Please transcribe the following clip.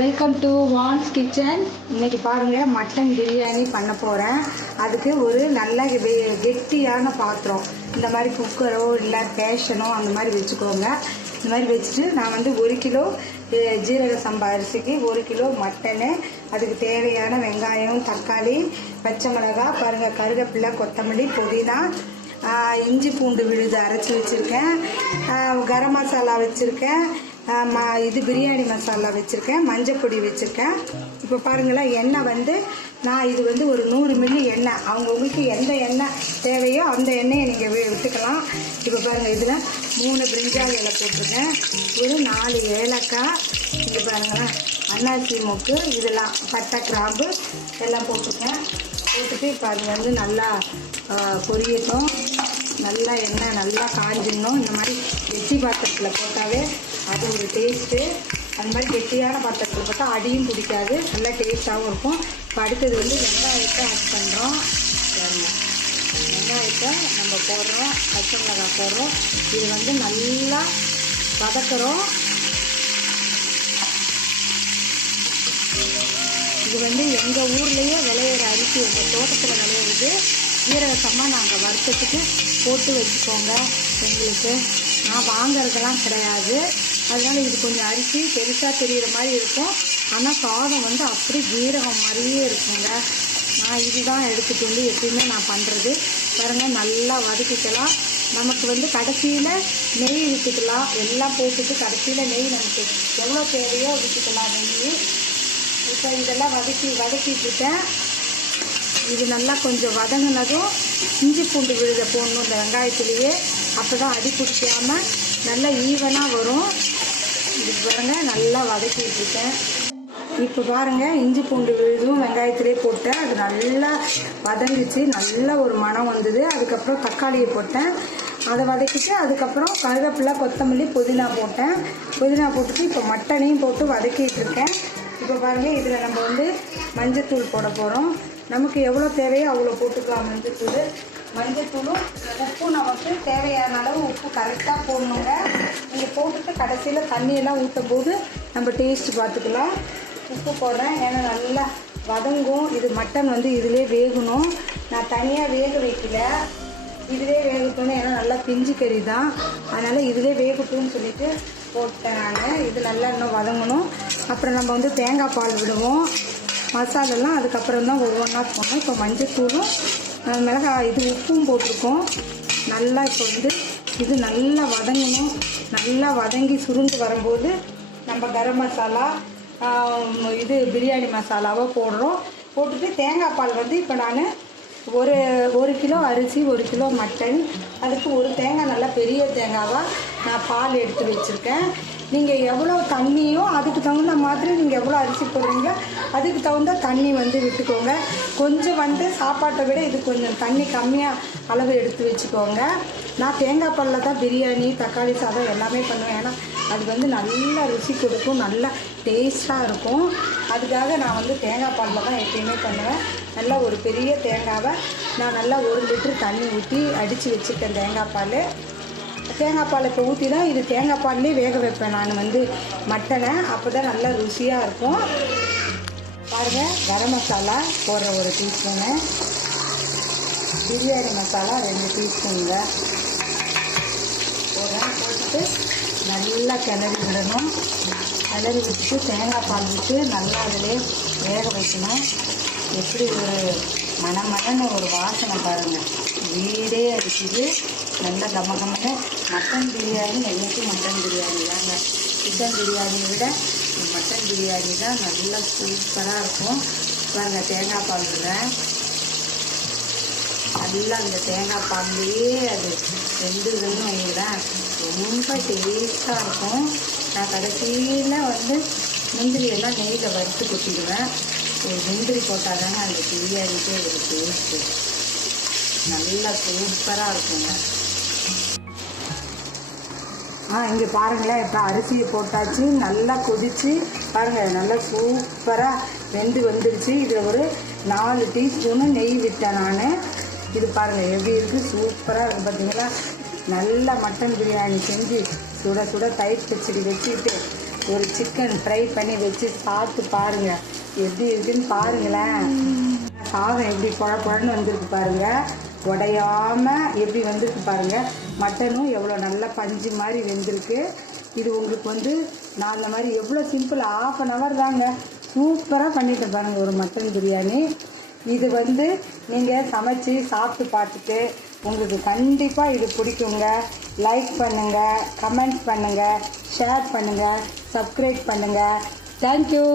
Welcome to வான்ஸ் kitchen. இன்றைக்கி பாருங்கள், mutton biryani பண்ண போகிறேன். அதுக்கு ஒரு நல்ல கெட்டியான பாத்திரம், இந்த மாதிரி குக்கரோ இல்லை பேஷனோ அந்த மாதிரி வச்சுக்கோங்க. இந்த மாதிரி வச்சுட்டு நான் வந்து 1 கிலோ ஜீரக சம்பா அரிசிக்கு 1 கிலோ மட்டனு, அதுக்கு தேவையான வெங்காயம், தக்காளி, பச்சை மிளகாய், பாருங்கள் கருவேப்பிலை, கொத்தமல்லி, புதினா, இஞ்சி பூண்டு விழுது அரைச்சி வச்சுருக்கேன், கரம் மசாலா வச்சுருக்கேன், இது பிரியாணி மசாலா வச்சுருக்கேன், மஞ்சள் பொடி வச்சுருக்கேன். இப்போ பாருங்களேன், எண்ணெய் வந்து நான் இது வந்து ஒரு 100 மில்லி எண்ணெய், அவங்கவுங்களுக்கு எந்த எண்ணெய் தேவையோ அந்த எண்ணெயை நீங்கள் விட்டுக்கலாம். இப்போ பாருங்கள், இதில் 3 பிரிஞ்சால் இலை போட்டிருக்கேன், ஒரு 4 ஏலக்காய், இங்கே பாருங்களேன் அன்னாசி மூக்கு, இதெல்லாம் பட்டை கிராம்பு எல்லாம் போட்டிருக்கேன். போட்டுட்டு இப்போ அது வந்து நல்லா பொரியட்டும். நல்லா எண்ணெய் நல்லா காஞ்சிடணும். இந்த மாதிரி வெட்டி பாத்திரத்தில் போட்டாவே அது ஒரு டேஸ்ட்டு. அந்த மாதிரி கெட்டியான பாத்திரத்தில் போட்டால் அடியும் பிடிக்காது, நல்லா டேஸ்ட்டாகவும் இருக்கும். இப்போ அடுத்தது வந்து வெங்காயத்தை ஆட் பண்ணுறோம். வெங்காயத்தை நம்ம போடுறோம், பச்சை மிளகாய் போடுறோம். இது வந்து நல்லா வதக்குறோம். இது வந்து எங்கள் ஊர்லேயே விளையிற அரிசி, எங்கள் தோட்டத்தில் விளையிறது. ஜீரக சம்பா நாங்கள் வருஷத்துக்கு போட்டு வச்சுக்கோங்க. எங்களுக்கு நான் வாங்கிறதுலாம் கிடையாது. அதனால் இது கொஞ்சம் அரிசி பெருசாக தெரிகிற மாதிரி இருக்கும், ஆனால் சாதம் வந்து அப்படி ஜீரகம் மாதிரியே இருக்குங்க. நான் இதுதான் எடுத்துகிட்டு வந்து எப்பயுமே நான் பண்ணுறது. பாருங்கள், நல்லா வதக்கிக்கலாம். நமக்கு வந்து கடைசியில் நெய் விட்டுக்கலாம். எல்லாம் போட்டுட்டு கடைசியில் நெய் நமக்கு எவ்வளோ தேவையோ விட்டுக்கலாம் நெய். இப்போ இதெல்லாம் வதக்கிட்டுருக்கேன். இது நல்லா கொஞ்சம் வதங்கினதும் இஞ்சி பூண்டு விழுத போடணும் இந்த வெங்காயத்துலேயே. அப்போ தான் அடி பிடிக்காமல் நல்லா ஈவனாக வரும். இது பாருங்கள், நல்லா வதக்கிட்டுருக்கேன். இப்போ பாருங்கள், இஞ்சி பூண்டு விழுதும் வெங்காயத்திலே போட்டேன். அது நல்லா வதங்கிச்சு, நல்ல ஒரு மணம் வந்தது. அதுக்கப்புறம் தக்காளியை போட்டேன், அதை வதக்கிட்டு அதுக்கப்புறம் கருவேப்பிலை, கொத்தமல்லி, புதினா போட்டேன். புதினா போட்டுட்டு இப்போ மட்டனையும் போட்டு வதக்கிட்டுருக்கேன். இப்போ பாருங்கள், இதில் நம்ம வந்து மஞ்சத்தூள் போட போகிறோம். நமக்கு எவ்வளோ தேவையோ அவ்வளோ போட்டுக்கலாம் மஞ்சத்தூள். மஞ்சத்தூளும் உப்பும் நமக்கு தேவையான அளவு உப்பு கரெக்டாக போடணுங்க. நீங்கள் போட்டுட்டு கடைசியில் தண்ணியெல்லாம் ஊற்றும் போது நம்ம டேஸ்ட்டு பார்த்துக்கலாம். உப்பு போடுறேன், ஏன்னா நல்லா வதங்கும். இது மட்டன் வந்து இதிலே வேகணும். நான் தனியாக வேக வைக்கல, இதிலே வேகட்டும்னு, ஏன்னா நல்லா பிஞ்சு கறி தான், அதனால் இதிலே வேகட்டும்னு சொல்லிட்டு போட்டேன் நான். இது நல்லா இன்னும் வதங்கணும். அப்புறம் நம்ம வந்து தேங்காய் பால் விடுவோம். மசாலெல்லாம் அதுக்கப்புறம் தான் ஒவ்வொன்றா போடணும். இப்போ மஞ்சத்தூளும் மிளகாய் இது உப்பும் போட்டிருக்கோம். நல்லா இப்போ வந்து இது நல்லா வதங்கணும். நல்லா வதங்கி சுருண்டு வரும்போது நம்ம கரம் மசாலா, இது பிரியாணி மசாலாவை போடுறோம். போட்டுட்டு தேங்காய் பால் வந்து இப்போ நான் ஒரு கிலோ அரிசி, 1 கிலோ மட்டன், அதுக்கு ஒரு தேங்காய், நல்லா பெரிய தேங்காவாக நான் பால் எடுத்து வச்சுருக்கேன். நீங்கள் எவ்வளோ தண்ணியோ அதுக்கு தகுந்த மாதிரி நீங்கள் எவ்வளோ அரிசி போடுறீங்க அதுக்கு தகுந்த தண்ணி வந்து விட்டுக்கோங்க. கொஞ்சம் வந்து சாப்பாட்டை விட இது கொஞ்சம் தண்ணி கம்மியாக அளவு எடுத்து வச்சுக்கோங்க. நான் தேங்காய் பாலில் தான் பிரியாணி, தக்காளி சாதம் எல்லாமே பண்ணுவேன். ஏன்னா அது வந்து நல்லா ருசி கொடுக்கும், நல்லா டேஸ்ட்டாக இருக்கும். அதுக்காக நான் வந்து தேங்காய் பாலில் தான் எப்பயுமே பண்ணுவேன். நல்லா ஒரு பெரிய தேங்காவை நான் நல்லா 1 லிட்டர் தண்ணி ஊற்றி அடித்து வச்சுருக்கேன். தேங்காய் பால் இப்போ ஊற்றி தான் இது தேங்காய் பால்லே வேக வைப்பேன் நான் வந்து மட்டனை. அப்போ தான் நல்லா ருசியாக இருக்கும். பாருங்கள், கரம் மசாலா போடுற 1 டீஸ்பூனு, பிரியாணி மசாலா 2 டீஸ்பூனுங்க போடுறேன். போட்டுட்டு நல்லா கிளறி விடணும். கிளறி விட்டு தேங்காய் பால் விட்டு நல்லா அதிலே வேக வைக்கணும். எப்படி ஒரு மணமணன்னு ஒரு வாசனை பாருங்கள், வீடே அடிக்குது. நல்லா கமகமன்னு. மட்டன் பிரியாணி என்றைக்கும் மட்டன் பிரியாணி தாங்க. சிக்கன் பிரியாணியை விட மட்டன் பிரியாணி தான் நல்லா சூப்பராக இருக்கும். பாருங்கள், தேங்காய் பால் விடுறேன். நல்லா அந்த தேங்காய் பால்லையே அது வெந்துதுன்னு வைங்களேன், ரொம்ப டேஸ்ட்டாக இருக்கும். நான் கடைசியில் வந்து முந்திரியெல்லாம் நெய்யில் வறுத்து கொட்டிடுவேன். முந்திரி போட்டால் தாங்க அந்த பிரியாணிக்கே ஒரு டேஸ்ட்டு, நல்லா சூப்பராக இருக்குங்க. இங்கே பாருங்களேன், இப்போ அரிசியை போட்டாச்சு, நல்லா கொதித்து பாருங்கள், நல்லா சூப்பராக வெந்து வந்துடுச்சு. இதில் ஒரு 4 டீஸ்பூனு நெய் விட்டேன் நான். இது பாருங்கள் எப்படி இருக்குது, சூப்பராக இருக்குது பார்த்தீங்களா. நல்லா மட்டன் பிரியாணி செஞ்சு சுட சுட தயிர் பச்சடி வச்சுக்கிட்டு ஒரு சிக்கன் ஃப்ரை பண்ணி வச்சு சாப்பிட்டு பாருங்கள், எப்படி இருக்குன்னு பாருங்களேன். சாதம் எப்படி குழன்னு வந்திருக்கு பாருங்கள், உடையாமல் எப்படி வந்திருக்கு பாருங்கள். மட்டனும் எவ்வளோ நல்லா பஞ்சு மாதிரி வெந்திருக்கு. இது உங்களுக்கு நான் அந்த மாதிரி எவ்வளோ சிம்பிள், 1/2 hour தாங்க, சூப்பராக பண்ணிட்டு பாருங்கள் ஒரு மட்டன் பிரியாணி. இது நீங்கள் சமைச்சு சாப்பிட்டு பார்த்துட்டு உங்களுக்கு கண்டிப்பாக இது பிடிக்குங்க. லைக் பண்ணுங்கள், கமெண்ட் பண்ணுங்கள், ஷேர் பண்ணுங்கள், சப்ஸ்கிரைப் பண்ணுங்கள். தேங்க்யூ.